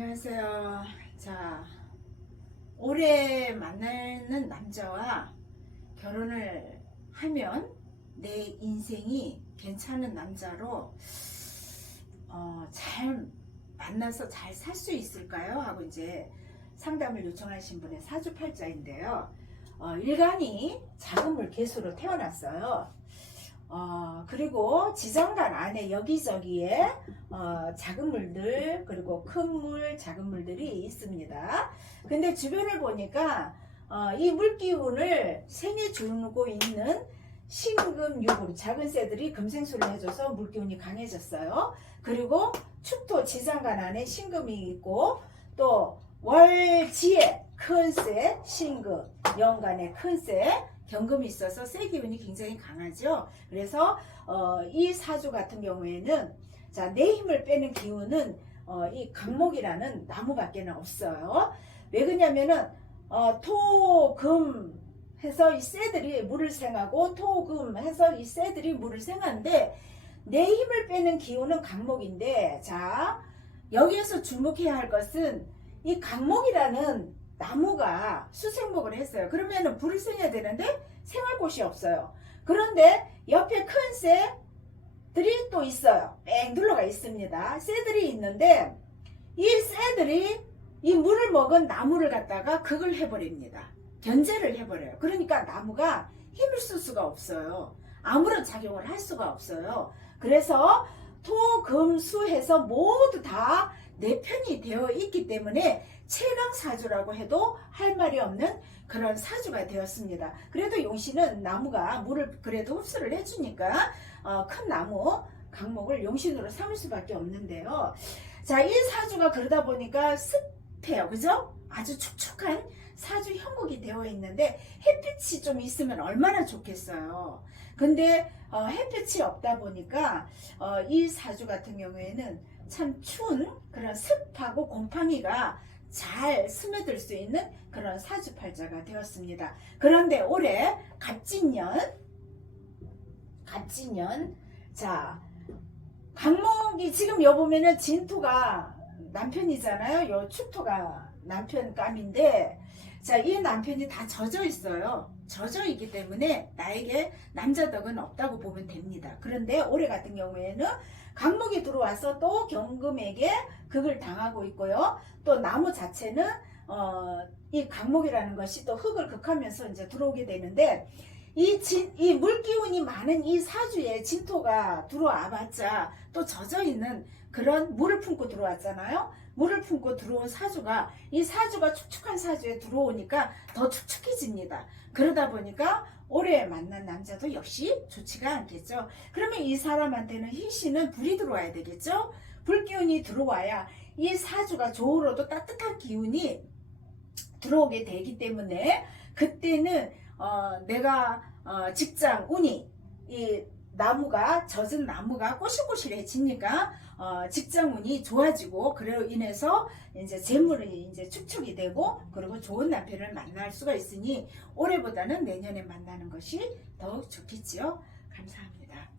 안녕하세요. 자, 올해 만나는 남자와 결혼을 하면 내 인생이 괜찮은 남자로 잘 만나서 잘 살 수 있을까요? 하고 이제 상담을 요청하신 분의 사주팔자인데요. 일간이 작은 개수로 태어났어요. 그리고 지장간 안에 여기저기에 작은 물들 그리고 큰 물, 작은 물들이 있습니다. 근데 주변을 보니까 이 물기운을 생에 주고 있는 신금유금 작은 새들이 금생수를 해줘서 물기운이 강해졌어요. 그리고 축토 지장간 안에 신금이 있고 또 월지에 큰 새, 신금, 연간에 큰 새, 경금이 있어서 새 기운이 굉장히 강하죠. 그래서 이 사주 같은 경우에는 자, 내 힘을 빼는 기운은 이 강목이라는 나무밖에는 없어요. 왜 그러냐면은 토, 금 해서 이 새들이 물을 생하고 토, 금 해서 이 새들이 물을 생하는데 내 힘을 빼는 기운은 강목인데 자, 여기에서 주목해야 할 것은 이 강목이라는 나무가 수생목을 했어요. 그러면은 불을 생해야 되는데 생할 곳이 없어요. 그런데 옆에 큰 새들이 또 있어요. 뺑 둘러가 있습니다. 새들이 있는데 이 새들이 이 물을 먹은 나무를 갖다가 극을 해버립니다. 견제를 해버려요. 그러니까 나무가 힘을 쓸 수가 없어요. 아무런 작용을 할 수가 없어요. 그래서 토, 금, 수 해서 모두 다 내 편이 되어 있기 때문에 최강 사주라고 해도 할 말이 없는 그런 사주가 되었습니다. 그래도 용신은 나무가 물을 그래도 흡수를 해주니까 큰 나무 강목을 용신으로 삼을 수밖에 없는데요. 자, 이 사주가 그러다 보니까 습해요. 그죠? 아주 축축한 사주 형국이 되어 있는데 햇빛이 좀 있으면 얼마나 좋겠어요. 근데 햇빛이 없다 보니까 이 사주 같은 경우에는 참 추운 그런 습하고 곰팡이가 잘 스며들 수 있는 그런 사주팔자가 되었습니다. 그런데 올해 갑진년 자, 강목이 지금 여보면은 진토가 남편이잖아요. 요 축토가 남편감인데 자, 이 남편이 다 젖어 있어요. 젖어 있기 때문에 나에게 남자 덕은 없다고 보면 됩니다. 그런데 올해 같은 경우에는 강목이 들어와서 또 경금에게 극을 당하고 있고요. 또 나무 자체는 이 강목이라는 것이 또 흙을 극하면서 이제 들어오게 되는데 이 물기운이 많은 이 사주에 진토가 들어와봤자 또 젖어 있는 그런 물을 품고 들어왔잖아요. 물을 품고 들어온 사주가 이 사주가 축축한 사주에 들어오니까 더 축축해집니다. 그러다 보니까 올해 만난 남자도 역시 좋지가 않겠죠. 그러면 이 사람한테는 희신은 불이 들어와야 되겠죠. 불기운이 들어와야 이 사주가 조우로도 따뜻한 기운이 들어오게 되기 때문에 그때는 내가 직장 운이 이 나무가 젖은 나무가 꼬실꼬실해지니까 직장 운이 좋아지고 그로 인해서 이제 재물이 이제 축축이 되고 그리고 좋은 남편을 만날 수가 있으니 올해보다는 내년에 만나는 것이 더욱 좋겠지요. 감사합니다.